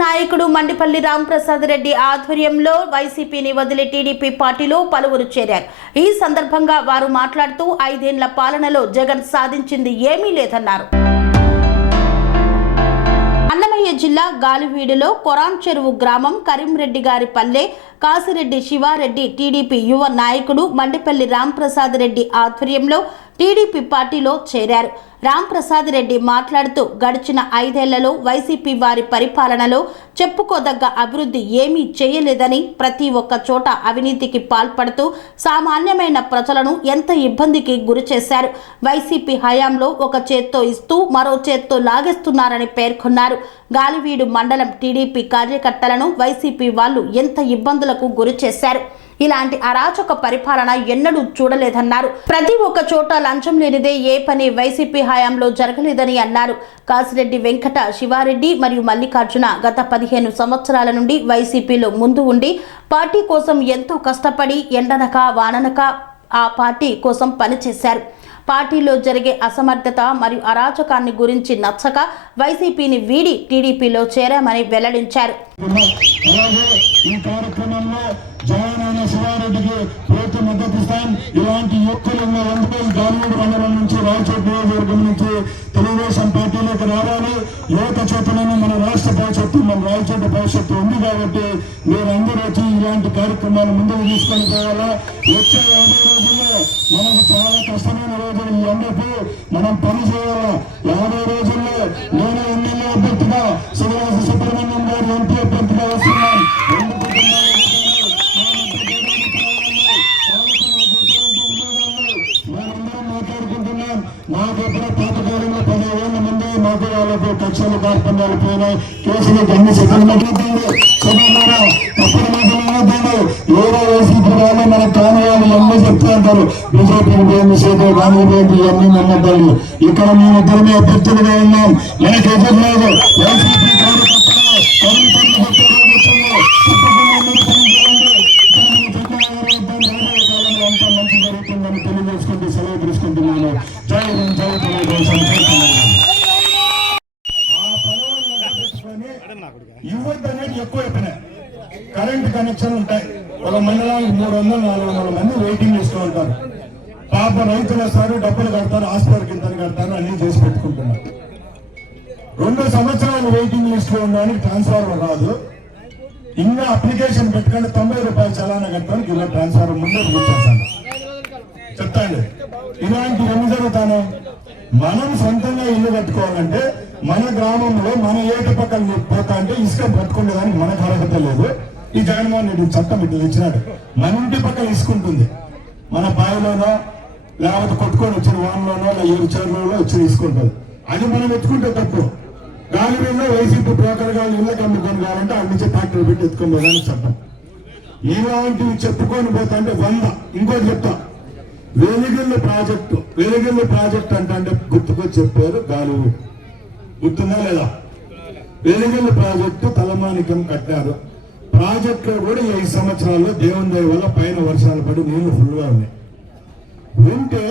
నాయకుడు మండిపల్లి రాంప్రసాద్ రెడ్డి ఆధ్వర్యంలో వైసీపీని వదిలి టీడీపీ పార్టీలో పలువురు చేరారు. ఈ సందర్భంగా వారు మాట్లాడుతూ 5 ఏళ్ల పాలనలో జగన్ సాధించింది ఏమీ లేదన్నారు. అన్నమయ్య జిల్లా గాలివీడులో కొరాన్ చెరువు గ్రామం కరీంరెడ్డి గారి పల్లె కాసిరెడ్డి శివారెడ్డి టీడీపీ యువ నాయకుడు మండిపల్లి రాంప్రసాద్ రెడ్డి ఆధ్వర్యంలో టీడీపీ పార్టీలో చేరారు. రాంప్రసాద్ రెడ్డి మాట్లాడుతూ గడిచిన 5 ఏళ్లలో వైసీపీ వారి పరిపాలనలో చెప్పుకోదగ్గ అభివృద్ధి ఏమీ చేయలేదని, ప్రతి ఒక్క చోట అవినీతికి పాల్పడుతూ సామాన్యమైన ప్రజలను ఎంత ఇబ్బందికి గురి చేశారు. వైసీపీ హయాంలో ఒక చేత్తో ఇస్తూ మరో చేత్తో లాగేస్తున్నారని పేర్కొన్నారు. గాలివీడు మండలం టీడీపీ కార్యకర్తలను వైసీపీ వాళ్ళు ఎంత ఇబ్బందులకు గురి చేశారు. ఇలాంటి అరాచక పరిపాలన ఎన్నడూ చూడలేదన్నారు. ప్రతి ఒక్క చోట లంచం లేనిదే ఏ పని వైసీపీ హయాంలో జరగలేదని అన్నారు. కాసిరెడ్డి వెంకట శివారెడ్డి మరియు మల్లికార్జున గత 15 సంవత్సరాల నుండి వైసీపీలో ముందు ఉండి పార్టీ కోసం ఎంతో కష్టపడి ఎండనక వాననక ఆ పార్టీ కోసం పనిచేశారు. పార్టీలో జరిగే అసమర్థత మరియు అరాచకాన్ని గురించి నచ్చక వైసీపీని వీడి టీడీపీలో చేరామని వెల్లడించారు. శివారెడ్డికి పూర్తి మద్దతు ఇస్తాం. ఇలాంటి యువకులు గాలివీడు మండలం నుంచి రాయచోటి నియోజకవర్గం నుంచి తెలుగుదేశం పార్టీలోకి రావాలి. యువత చేతనైనా మన రాష్ట్ర భవిష్యత్తు, మన రాయచోటి భవిష్యత్తు ఉంది కాబట్టి మీరందరూ వచ్చి ఇలాంటి కార్యక్రమాలు ముందుకు తీసుకొని పోవాలా. వచ్చే 50 రోజుల్లో మనకు చాలా కష్టమైన రోజులు. ఈ ఎండకు మనం పని చేయాలా. 50 రోజుల్లో నేను ఎమ్మెల్యే అభ్యర్థిగా శ్రీనివాస సుబ్రహ్మణ్యం గారు ఎంపీ అభ్యర్థిగా వస్తున్నాను. మాకు ఎప్పుడో పాతకాలంలో 10 ఏళ్ల ముందే మాకు వాళ్ళకు కక్షలు కార్పణ్యాలు పోయినాయి. కేసులు అన్ని సెటిల్మెంట్లు తప్పుడు మాటలు ఏదో వైసీపీ వాళ్ళు మనకు కానివాళ్ళు ఎన్నో చెప్తూ ఉంటారు. బీజేపీకి పోయింది సీతో కానీ పోయింది ఇవన్నీ నమ్మద్దాలు. ఇక్కడ మేము ఇద్దరమే అభ్యర్థులుగా ఉన్నాం. మనకి ఎదురు లేదు. వైసీపీ అంతా మంచి జరుగుతుందని తెలియజేసుకుంటూ సెలవు తీసుకుంటున్నాను. జై హింద్, జై తెలుగుదేశం. యువత అనేది ఎక్కువ అయిపోయినాయి. కరెంట్ కనెక్షన్ ఉంటాయి. ఒక మండలానికి 300-400 మంది వెయిటింగ్ లిస్ట్ లో ఉంటారు. పాప రైతులు వస్తారు, డబ్బులు కడతారు, హాస్పిటల్ కింద కడతారు, అన్ని చేసి పెట్టుకుంటున్నారు. 2 సంవత్సరాలు వెయిటింగ్ లిస్ట్ లో ఉండడానికి ట్రాన్స్ఫార్మర్ రాదు. ఇంకా అప్లికేషన్ పెట్టుకుంటే 90 రూపాయలు చలానా కట్టాలి. ఇలా ట్రాన్స్ఫార్మర్ ముందే కూర్చేస్తాను చెప్తాండి. ఇలాంటి ఎన్ని జరుగుతాను. మనం సొంతంగా ఇల్లు కట్టుకోవాలంటే మన గ్రామంలో మన ఏటి పక్కన పోతా అంటే ఇసుక పట్టుకునేదానికి మనకు అర్హత లేదు. ఈ జగన్మోహన్ రెడ్డి చట్టం ఇట్లా తెచ్చినాడు. మన ఇంటి పక్కన ఇసుకుంటుంది. మన బావిలోనో లేకపోతే కొట్టుకొని వచ్చిన వానలోనో లేదా చెరువులోనో వచ్చి తీసుకుంటుంది. అది మనం ఎత్తుకుంటే తప్పు. గాలివీడులో వైసీపీ బ్రోకర్ గారు ఇళ్ళకి అమ్ముకొని కావాలంటే అన్ని నుంచి ట్రాక్టర్ పెట్టి ఎత్తుకొని పోదానికి చట్టం. ఇలాంటివి చెప్పుకొని పోతా అంటే 100. ఇంకోటి చెప్తా, వెలిగిల్లు ప్రాజెక్టు అంటే గుర్తుకొచ్చి చెప్పారు గాలివీడు. గుర్తుందా లేదా? వెలిగిల్లు ప్రాజెక్టు తలమానికం కట్టారు. ప్రాజెక్టులో కూడా 5 సంవత్సరాల్లో దేవుని దయ వల్ల పైన వర్షాలు పడి నీళ్లు ఫుల్గా ఉన్నాయి. వింటే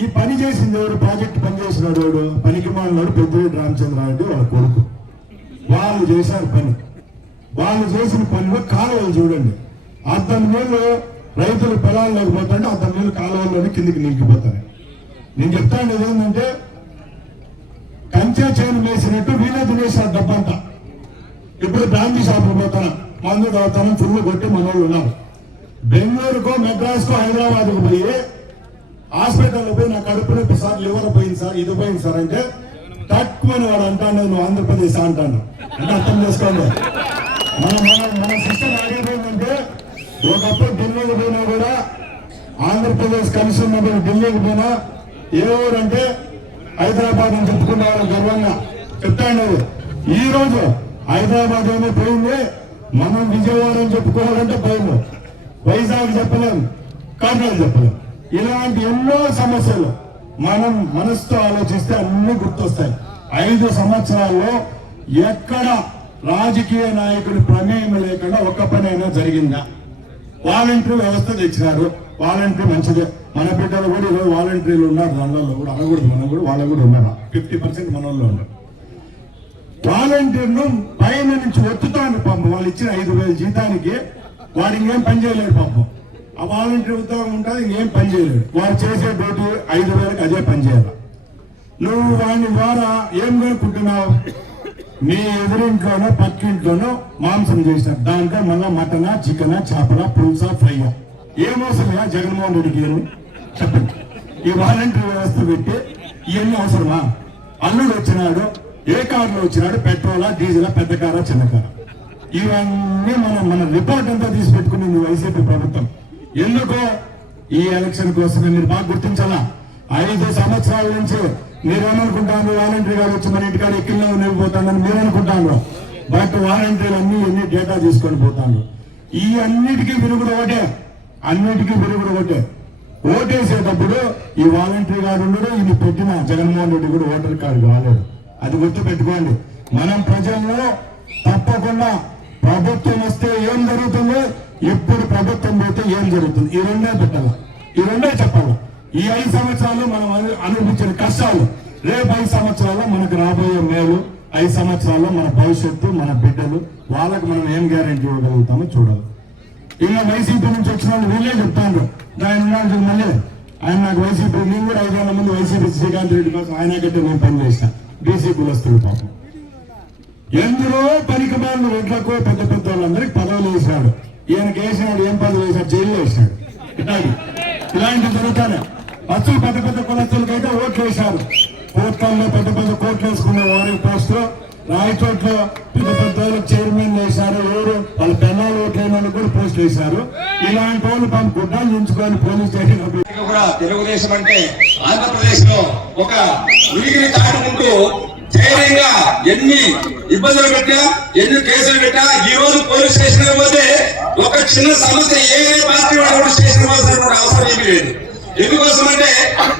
ఈ పని చేసింది ఎవరు? ప్రాజెక్టు పనిచేసినాడు వాడు పనికి మాలినాడు పెద్దిరెడ్డి రామచంద్రారెడ్డి వాళ్ళ కొడుకు. వాళ్ళు చేశారు పని. వాళ్ళు చేసిన పనిలో కాలువలు చూడండి. అద్దం నీళ్లు రైతులు పొలాలు లేకపోతుంటే అద్దం నీళ్లు కాలువల్లోనే కిందికి నిలిగిపోతాయి. నేను చెప్తాను ఏంటంటే కంచె చేను వేసినట్టు వీళ్ళే తినేసారు డబ్బంతా. ఇప్పుడు బ్రాంచీ షాపులు పోతాను, మందు తాగుతాను, ఫుల్ కొట్టి మనోళ్ళు ఉన్నారు. బెంగళూరుకో మెడ్రాస్కో హైదరాబాద్కు పోయి హాస్పిటల్లో పోయి నా కడుపు నొప్పి సార్, లివర్ పోయింది సార్, ఇది పోయింది సార్ అంటే తక్కువని వాడు అంటాను నువ్వు ఆంధ్రప్రదేశ్ అంటాను. అంటే అర్థం చేసుకోండి. మన సిస్టమ్ ఆగిపోయిందంటే ఒకప్పుడు ఢిల్లీకి పోయినా కూడా ఆంధ్రప్రదేశ్ కలిసి ఉన్నప్పుడు ఢిల్లీకి పోయినా ఏ ఊరంటే హైదరాబాద్ అని చెప్పుకునేవారు గర్వంగా. చెప్తాండి ఈ రోజు హైదరాబాద్ ఏమో పోయింది, మనం విజయవాడ అని చెప్పుకోవాలంటే భయము. వైజాగ్ చెప్పలేం, కర్నూలు చెప్పలేం. ఇలాంటి ఎన్నో సమస్యలు మనం మనసుతో ఆలోచిస్తే అన్ని గుర్తొస్తాయి. 5 సంవత్సరాల్లో ఎక్కడ రాజకీయ నాయకుడి ప్రమేయం లేకుండా ఒక్క పని అయినా జరిగిందా? వాలంటరీ వ్యవస్థ తెచ్చినారు. వాలంటరీ మంచిదే. మన బిడ్డలు కూడా ఈరోజు వాలంటీర్లు ఉన్నారు. దానిలో కూడా అనకూడదు, మనం కూడా వాళ్ళకు కూడా ఉన్నారు. 50% మన వాళ్ళు ఉన్నారు. వాలంటీర్ను పైన నుంచి ఒత్తుతాను పాపం. వాళ్ళు ఇచ్చిన 5,000 జీతానికి వాడు ఇంకేం పని చేయలేడు పాపం. ఆ వాలంటీర్ ఉద్యోగం ఉంటుంది, ఇంకేం పని చేయలేడు. వాడు చేసే డ్యూటీ 5,000కి అదే పని చేయాలి. నువ్వు వాడిని ద్వారా ఏం కనుక్కుంటున్నావు? మీ ఎదురింట్లోనో పక్కింట్లోనో మాంసం చేసినారు, దాంట్లో మళ్ళా మటనా, చికెనా, చేపల, పులుసా, ఫ్రైయా? ఏమవసరమా జగన్మోహన్ రెడ్డికి? చెప్పండి. ఈ వాలంటీర్ వ్యవస్థ పెట్టి ఇవన్నీ అవసరమా? అల్లుడు వచ్చినాడు, ఏ కారులో వచ్చినాడు? పెట్రోలా, డీజిలా, పెద్ద కారా, చిన్న కారా? ఇవన్నీ మన రిపోర్ట్ అంతా తీసి పెట్టుకునింది వైసీపీ ప్రభుత్వం. ఎందుకో ఈ ఎలక్షన్ కోసమే. మీరు బాగా గుర్తించాలా, 5 సంవత్సరాల నుంచి మీరేమనుకుంటాను? వాలంటీర్ గారు వచ్చి మన ఇంటికాడ ఎక్కిల్లో నిలిపోతానని మీరు అనుకుంటాను. బట్ వాలంటీర్లు అన్ని డేటా తీసుకొని పోతాను. ఈ అన్నిటికీ విరుగుడు ఒకటే, అన్నిటికీ విరుగుడు ఒకటే. ఓటేసేటప్పుడు ఈ వాలంటీర్ గారు ఉండడు, ఇది పెట్టిన జగన్మోహన్ రెడ్డి కూడా ఓటర్ కార్డు కాలేడు. అది గుర్తు పెట్టుకోండి. మనం ప్రజల్లో తప్పకుండా ప్రభుత్వం వస్తే ఏం జరుగుతుందో, ఎప్పుడు ప్రభుత్వం పోతే ఏం జరుగుతుంది, ఈ రెండే పెట్టాలి, ఈ రెండే చెప్పాలి. ఈ 5 సంవత్సరాలు మనం అనుభవించిన కష్టాలు, రేపు 5 సంవత్సరాల్లో మనకు రాబోయే మేలు, 5 సంవత్సరాల్లో మన భవిష్యత్తు, మన బిడ్డలు, వాళ్ళకి మనం ఏం గ్యారెంటీ ఇవ్వగలుగుతామో చూడాలి. ఇంకా వైసీపీ నుంచి వచ్చిన వాళ్ళు వీళ్ళే చెప్తాను. ఆయన మళ్ళీ ఆయన నాకు వైసీపీ, నేను కూడా 5 ఏళ్ల ముందు వైసీపీ శ్రీకాంత్ రెడ్డి కోసం ఆయన కంటే నేను పనిచేస్తాను. బీసీ కులస్తులు పాపం ఎందులో పనికి బాలు రెడ్లకు పెద్ద పెద్ద వాళ్ళందరికీ పదవులు వేసినాడు. ఈయనకి వేసినాడు, ఏం పదవులు వేసినాడు? జైలు వేసినాడు. ఇలాంటి జరుగుతానే. అసలు పెద్ద పెద్ద కులస్తులకైతే ఓట్లు వేశారు. కోట్లలో పెద్ద పెద్ద కోట్లు వేసుకున్న వారి పోస్టులో, రాయచోట్లో పెద్ద పెద్ద చైర్మన్ వేశారు. ఎవరు వాళ్ళ పెన్నాలు ఓట్లైన వాళ్ళు కూడా పోస్ట్ వేశారు. ఇలాంటి వాళ్ళు తమ గుడ్డాలు ఉంచుకొని పోలీస్ స్టేషన్ కూడా తెలుగుదేశం అంటే ఆంధ్రప్రదేశ్ లో ఒక ఉనికిని చాటుకుంటూ ధైర్యంగా ఎన్ని ఇబ్బందులు పెట్టా, ఎన్ని కేసులు పెట్టా, ఈ రోజు పోలీస్ స్టేషన్ పోతే ఒక చిన్న సమస్య ఏ పార్టీ వాడు స్టేషన్ పోవాల్సినటువంటి అవసరం ఏమీ లేదు. ఎందుకోసం అంటే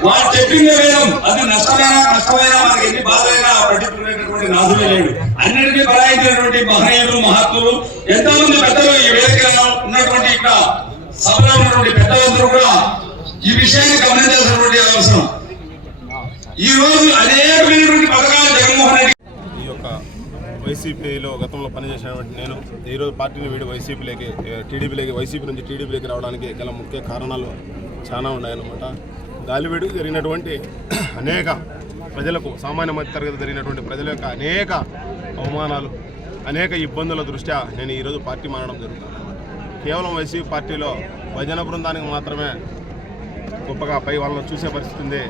వాళ్ళు చెప్పిందే వేదం, అది నష్టమైనా వాళ్ళకి ఎన్ని బాధలైనా పట్టించుకునేటటువంటి నాదులే లేడు. అన్నిటికీ బలాయించినటువంటి మహనీయులు, మహాత్ములు, ఎంతో మంది పెద్దలు ఈ వేదికలో ఉన్నటువంటి ఇక్కడ సభలో ఉన్నటువంటి పెద్దలందరూ కూడా ఈ విషయాన్ని గమనించాల్సినటువంటి అవసరం. ఈ రోజు అనేకమైనటువంటి పథకాలు జగన్మోహన్ రెడ్డి ఈ యొక్క వైసీపీలో గతంలో పనిచేసినటువంటి నేను ఈరోజు పార్టీని వీడి వైసీపీలోకి టీడీపీలోకి వైసీపీ నుంచి టీడీపీలోకి రావడానికి గల ముఖ్య కారణాలు చాలా ఉన్నాయన్నమాట. గాలివీడుకు జరిగినటువంటి అనేక ప్రజలకు, సామాన్య మధ్యతరగతి జరిగినటువంటి ప్రజల యొక్క అనేక అవమానాలు, అనేక ఇబ్బందుల దృష్ట్యా నేను ఈరోజు పార్టీ మారడం జరుగుతుంది. కేవలం వైసీపీ పార్టీలో భజన బృందానికి మాత్రమే గొప్పగా పై వాళ్ళని చూసే పరిస్థితి ఉంది,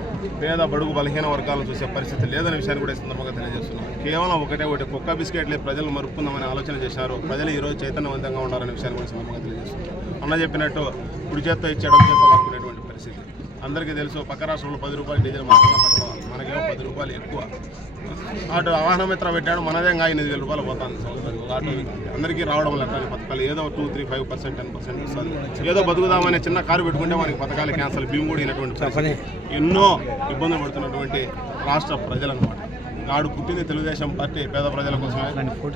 పేద బడుగు బలహీన వర్గాలను చూసే పరిస్థితి లేదనే విషయాన్ని కూడా ఈ సందర్భంగా తెలియజేస్తున్నాను. కేవలం ఒకటి కుక్క బిస్కెట్లే ప్రజలు మరుపుకుందామని ఆలోచన చేశారు. ప్రజలు ఈరోజు చైతన్యవంతంగా ఉండాలనే విషయాన్ని కూడా సందర్భంగా తెలియజేస్తున్నారు. అన్న చెప్పినట్టు కుడి చేత్తో ఇచ్చేయడం చేత లాక్కునేటువంటి పరిస్థితి అందరికీ తెలుసు. పక్క రాష్ట్రంలో 10 రూపాయలు డీజిల్ మాత్రమే తక్కువ, మనకేమో 10 రూపాయలు ఎక్కువ. అటు వాహన మిత్ర పెట్టాడు, మనదేగా 8,000 రూపాయలు పోతాను ఆటో. అందరికీ రావడం లెక్కని పథకాలు ఏదో 2, 3, 5%, 10% వస్తుంది. ఏదో బతుకుదామనే చిన్న కారు పెట్టుకుంటే మనకి పథకాలు క్యాన్సల్, భీము కూడా అయినటువంటి ఎన్నో ఇబ్బందులు పడుతున్నటువంటి రాష్ట్ర ప్రజలన్నమాట. నాడు పుట్టింది తెలుగుదేశం పార్టీ పేద ప్రజల కోసమే,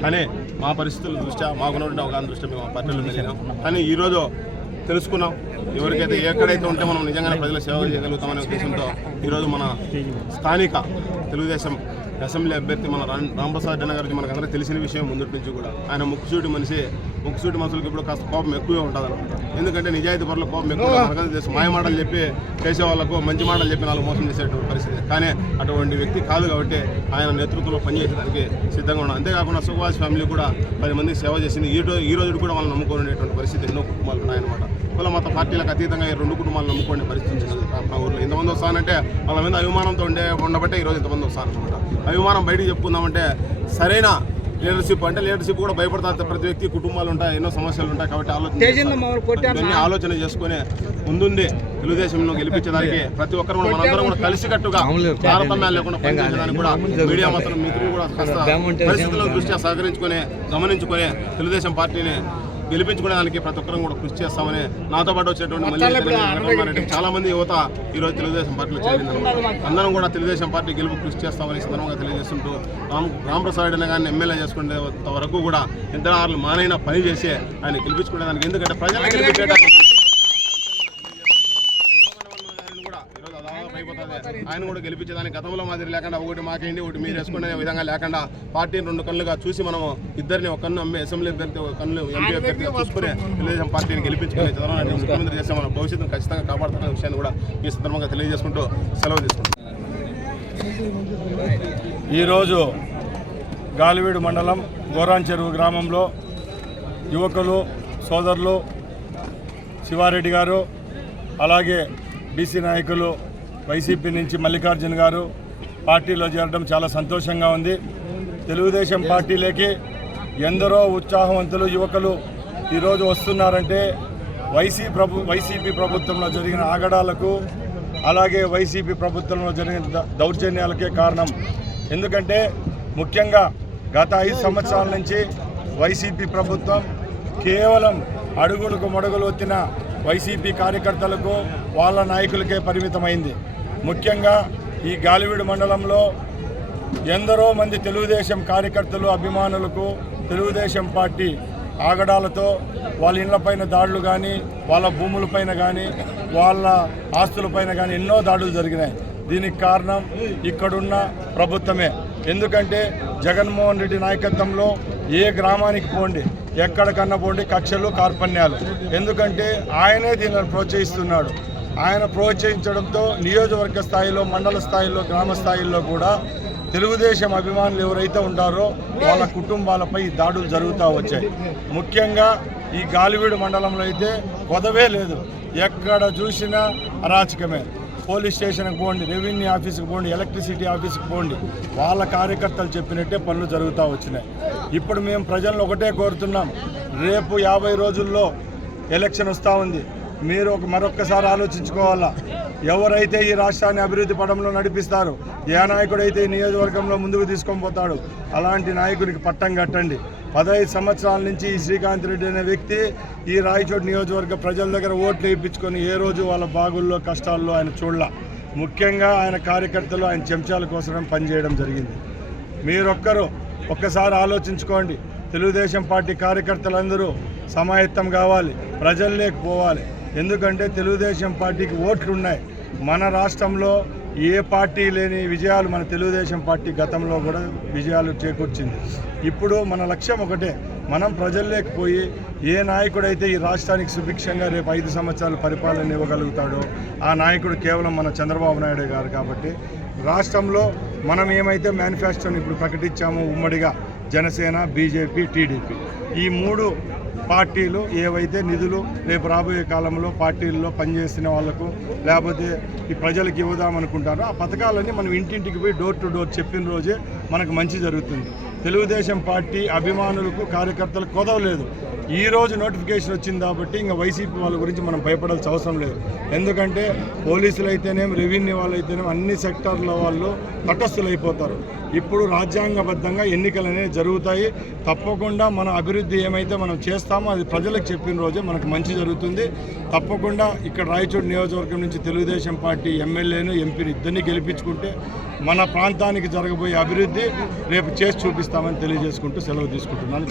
కానీ మా పరిస్థితుల దృష్ట్యా, మాకున్నటువంటి అవగాహన దృష్ట్యా మేము ఆ పార్టీలో వెళ్ళినాం. కానీ ఈరోజు తెలుసుకున్నాం, ఎవరికైతే ఎక్కడైతే ఉంటే మనం నిజంగానే ప్రజల సేవ చేయగలుగుతామనే ఉద్దేశంతో ఈరోజు మన స్థానిక తెలుగుదేశం అసెంబ్లీ అభ్యర్థి మన రాంప్రసాద్ రెడ్డి గారికి మనకు అందరూ తెలిసిన విషయం ముందటి నుంచి కూడా. ఆయన ముక్కుసూటి మనుషులకి ఇప్పుడు కాస్త కోపం ఎక్కువే ఉంటుంది అనమాట. ఎందుకంటే నిజాయితీ పరుల కోపం ఎక్కువ, మనకది తెలుసు. మాయ మాటలు చెప్పి చేసే వాళ్ళకు మంచి మాటలు చెప్పి నాలుగు మోసం చేసేటువంటి పరిస్థితి. కానీ అటువంటి వ్యక్తి కాదు కాబట్టి ఆయన నేతృత్వంలో పనిచేయడానికి సిద్ధంగా ఉన్నాం. అంతేకాకుండా సుభాష్ ఫ్యామిలీ కూడా 10 మందికి సేవ చేసింది. ఈ రోజు కూడా వాళ్ళు నమ్ముకునేటువంటి పరిస్థితి ఎన్నో కుటుంబాలు ఉన్నాయన్నమాట. కుల మత పార్టీలకు అతీతంగా ఈ 2 కుటుంబాలు నమ్ముకునే పరిస్థితి మా ఊళ్ళో. ఇంతమంది వస్తానంటే వాళ్ళ మీద అభిమానంతో ఉండబట్టే ఈరోజు ఇంతమంది వస్తానమాట. అభిమానం బయటికి చెప్పుకుందామంటే సరైన లీడర్షిప్, అంటే లీడర్షిప్ కూడా భయపడతా. ప్రతి వ్యక్తి కుటుంబాలు ఉంటాయి, ఎన్నో సమస్యలు ఉంటాయి. కాబట్టి ఆలోచన చేసుకుని ముందుండి తెలుగుదేశంలో గెలిపించడానికి ప్రతి ఒక్కరు కూడా మనందరం కూడా కలిసికట్టుగా తారతమ్యాలు లేకుండా పనిచేయడానికి కూడా మీడియా మాత్రం మిత్రులు కూడా పరిస్థితుల దృష్ట్యా సహకరించుకొని గమనించుకొని తెలుగుదేశం పార్టీని గెలిపించుకునేదానికి ప్రతి ఒక్కరం కూడా కృషి చేస్తామని నాతో పాటు వచ్చినటువంటి మళ్ళీ చాలా మంది యువత ఈరోజు తెలుగుదేశం పార్టీలో చేరింది. అందరం కూడా తెలుగుదేశం పార్టీ గెలుపు కృషి చేస్తామని సందర్భంగా తెలియజేస్తుంటూ రాంప్రసాద్ రెడ్డి గారిని ఎమ్మెల్యే చేసుకునే వరకు కూడా ఇద్దరు మానైనా పని చేసి ఆయన గెలిపించుకునేదానికి, ఎందుకంటే ప్రజలు గెలిపించడానికి కూడా ఈరోజు అదాపు అయిపోతుంది. ఆయన కూడా గెలిపించేదానికి గతంలో మాదిరి లేకుండా ఒకటి మాకేంటి ఒకటి మీరు వేసుకునే విధంగా లేకుండా పార్టీని రెండు కన్నులుగా చూసి మనం ఇద్దరిని ఒక కన్ను అసెంబ్లీ అభ్యర్థి ఒక కన్ను ఎంపీ అభ్యర్థిగా చూసుకుని తెలుగుదేశం పార్టీని గెలిపించుకునే చంద్రబాబు ముఖ్యమంత్రి చేస్తే మన భవిష్యత్తును ఖచ్చితంగా కాపాడుతున్న విషయాన్ని కూడా ఈ సందర్భంగా తెలియజేసుకుంటూ సెలవు తీసుకుంటాం. ఈరోజు గాలివీడు మండలం గోరాన్ చెరువు గ్రామంలో యువకులు సోదరులు శివారెడ్డి గారు అలాగే బీసీ నాయకులు వైసీపీ నుంచి మల్లికార్జున గారు పార్టీలో చేరడం చాలా సంతోషంగా ఉంది. తెలుగుదేశం పార్టీలోకి ఎందరో ఉత్సాహవంతులు యువకులు ఈరోజు వస్తున్నారంటే వైసీపీ ప్రభుత్వంలో జరిగిన ఆగడాలకు అలాగే వైసీపీ ప్రభుత్వంలో జరిగిన దౌర్జన్యాలకే కారణం. ఎందుకంటే ముఖ్యంగా గత 5 సంవత్సరాల నుంచి వైసీపీ ప్రభుత్వం కేవలం అడుగులకు మడుగులు వచ్చిన వైసీపీ కార్యకర్తలకు వాళ్ళ నాయకులకే పరిమితమైంది. ముఖ్యంగా ఈ గాలివీడు మండలంలో ఎందరో మంది తెలుగుదేశం కార్యకర్తలు అభిమానులకు తెలుగుదేశం పార్టీ ఆగడాలతో వాళ్ళ ఇళ్లపైన దాడులు కానీ వాళ్ళ భూములపైన కానీ వాళ్ళ ఆస్తులపైన కానీ ఎన్నో దాడులు జరిగినాయి. దీనికి కారణం ఇక్కడున్న ప్రభుత్వమే. ఎందుకంటే జగన్మోహన్ రెడ్డి నాయకత్వంలో ఏ గ్రామానికి పోండి ఎక్కడికన్నా పోండి కక్షలు కార్పణ్యాలు. ఎందుకంటే ఆయనే దీనిని ప్రోత్సహిస్తున్నాడు. ఆయన ప్రోత్సహించడంతో నియోజకవర్గ స్థాయిలో మండల స్థాయిలో గ్రామ స్థాయిల్లో కూడా తెలుగుదేశం అభిమానులు ఎవరైతే ఉంటారో వాళ్ళ కుటుంబాలపై దాడులు జరుగుతూ వచ్చాయి. ముఖ్యంగా ఈ గాలివీడు మండలంలో అయితే కొదవే లేదు, ఎక్కడ చూసినా అరాచకమే. పోలీస్ స్టేషన్కి పోండి, రెవెన్యూ ఆఫీస్కి పోండి, ఎలక్ట్రిసిటీ ఆఫీస్కి పోండి, వాళ్ళ కార్యకర్తలు చెప్పినట్టే పనులు జరుగుతూ వచ్చినాయి. ఇప్పుడు మేము ప్రజలను ఒకటే కోరుతున్నాం, రేపు 50 రోజుల్లో ఎలక్షన్ వస్తూ ఉంది. మీరు మరొక్కసారి ఆలోచించుకోవాలా. ఎవరైతే ఈ రాష్ట్రాన్ని అభివృద్ధి పడంలో నడిపిస్తారు, ఏ నాయకుడైతే ఈ నియోజకవర్గంలో ముందుకు తీసుకొని పోతాడు అలాంటి నాయకుడికి పట్టం కట్టండి. 15 సంవత్సరాల నుంచి ఈ శ్రీకాంత్ రెడ్డి అనే వ్యక్తి ఈ రాయచోటి నియోజకవర్గ ప్రజల దగ్గర ఓట్లు వేయించుకొని ఏ రోజు వాళ్ళ బాగుల్లో కష్టాల్లో ఆయన చూడలా. ముఖ్యంగా ఆయన కార్యకర్తలు ఆయన చెంచాల కోసం పనిచేయడం జరిగింది. మీరొక్కరు ఒక్కసారి ఆలోచించుకోండి. తెలుగుదేశం పార్టీ కార్యకర్తలందరూ సమాయత్తం కావాలి, ప్రజల్లోకి పోవాలి. ఎందుకంటే తెలుగుదేశం పార్టీకి ఓట్లు ఉన్నాయి. మన రాష్ట్రంలో ఏ పార్టీ లేని విజయాలు మన తెలుగుదేశం పార్టీ గతంలో కూడా విజయాలు చేకూర్చింది. ఇప్పుడు మన లక్ష్యం ఒకటే, మనం ప్రజల్లోకి పోయి ఏ నాయకుడైతే ఈ రాష్ట్రానికి సుభిక్షంగా రేపు 5 సంవత్సరాలు పరిపాలన ఇవ్వగలుగుతాడో ఆ నాయకుడు కేవలం మన చంద్రబాబు నాయుడు గారు. కాబట్టి రాష్ట్రంలో మనం ఏమైతే మేనిఫెస్టోని ఇప్పుడు ప్రకటించామో ఉమ్మడిగా జనసేన, బీజేపీ, టీడీపీ ఈ 3 పార్టీలు ఏవైతే నిధులు రేపు రాబోయే కాలంలో పార్టీల్లో పనిచేసిన వాళ్లకు లేకపోతే ఈ ప్రజలకు ఇవ్వదామనుకుంటారో ఆ పథకాలన్నీ మనం ఇంటింటికి పోయి డోర్ టు డోర్ చెప్పిన రోజే మనకు మంచి జరుగుతుంది. తెలుగుదేశం పార్టీ అభిమానులకు కార్యకర్తలకు కొదవలేదు. ఈ రోజు నోటిఫికేషన్ వచ్చింది కాబట్టి ఇంకా వైసీపీ వాళ్ళ గురించి మనం భయపడాల్సిన అవసరం లేదు. ఎందుకంటే పోలీసులు అయితేనేం, రెవెన్యూ వాళ్ళు అయితేనేం అన్ని సెక్టార్ల వాళ్ళు తటస్థులు అయిపోతారు. ఇప్పుడు రాజ్యాంగబద్ధంగా ఎన్నికలు అనేవి జరుగుతాయి. తప్పకుండా మన అభివృద్ధి ఏమైతే మనం చేస్తామో అది ప్రజలకు చెప్పిన రోజే మనకు మంచి జరుగుతుంది. తప్పకుండా ఇక్కడ రాయచోటి నియోజకవర్గం నుంచి తెలుగుదేశం పార్టీ ఎమ్మెల్యేను, ఎంపీని ఇద్దరిని గెలిపించుకుంటే మన ప్రాంతానికి జరగబోయే అభివృద్ధి రేపు చేసి చూపిస్తామని తెలియజేసుకుంటూ సెలవు తీసుకుంటున్నాను.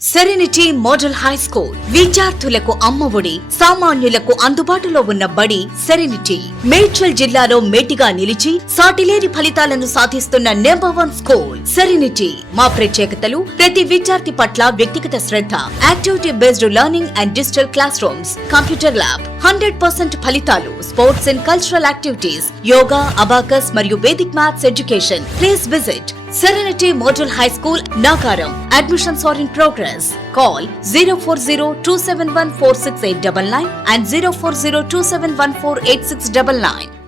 సెరెనిటీ మోడల్ హై స్కూల్ విద్యార్థులకు అమ్మఒడి, సామాన్యులకు అందుబాటులో ఉన్న బడి సెరెనిటీ. మేడ్చల్ జిల్లాలో మేటిగా నిలిచి సాటిలేని ఫలితాలను సాధిస్తున్న #1 స్కూల్ సెరెనిటీ. మా ప్రత్యేకతలు ప్రతి విద్యార్థి పట్ల వ్యక్తిగత శ్రద్ధ, activity based learning and digital classrooms, computer lab, 100% ఫలితాలు, sports and cultural activities, yoga, abacus మరియు Vedic maths education. Please visit Serenity Model High School, Nagaram. Admissions are in progress. Call 040-271-46899 and 040-271-48699.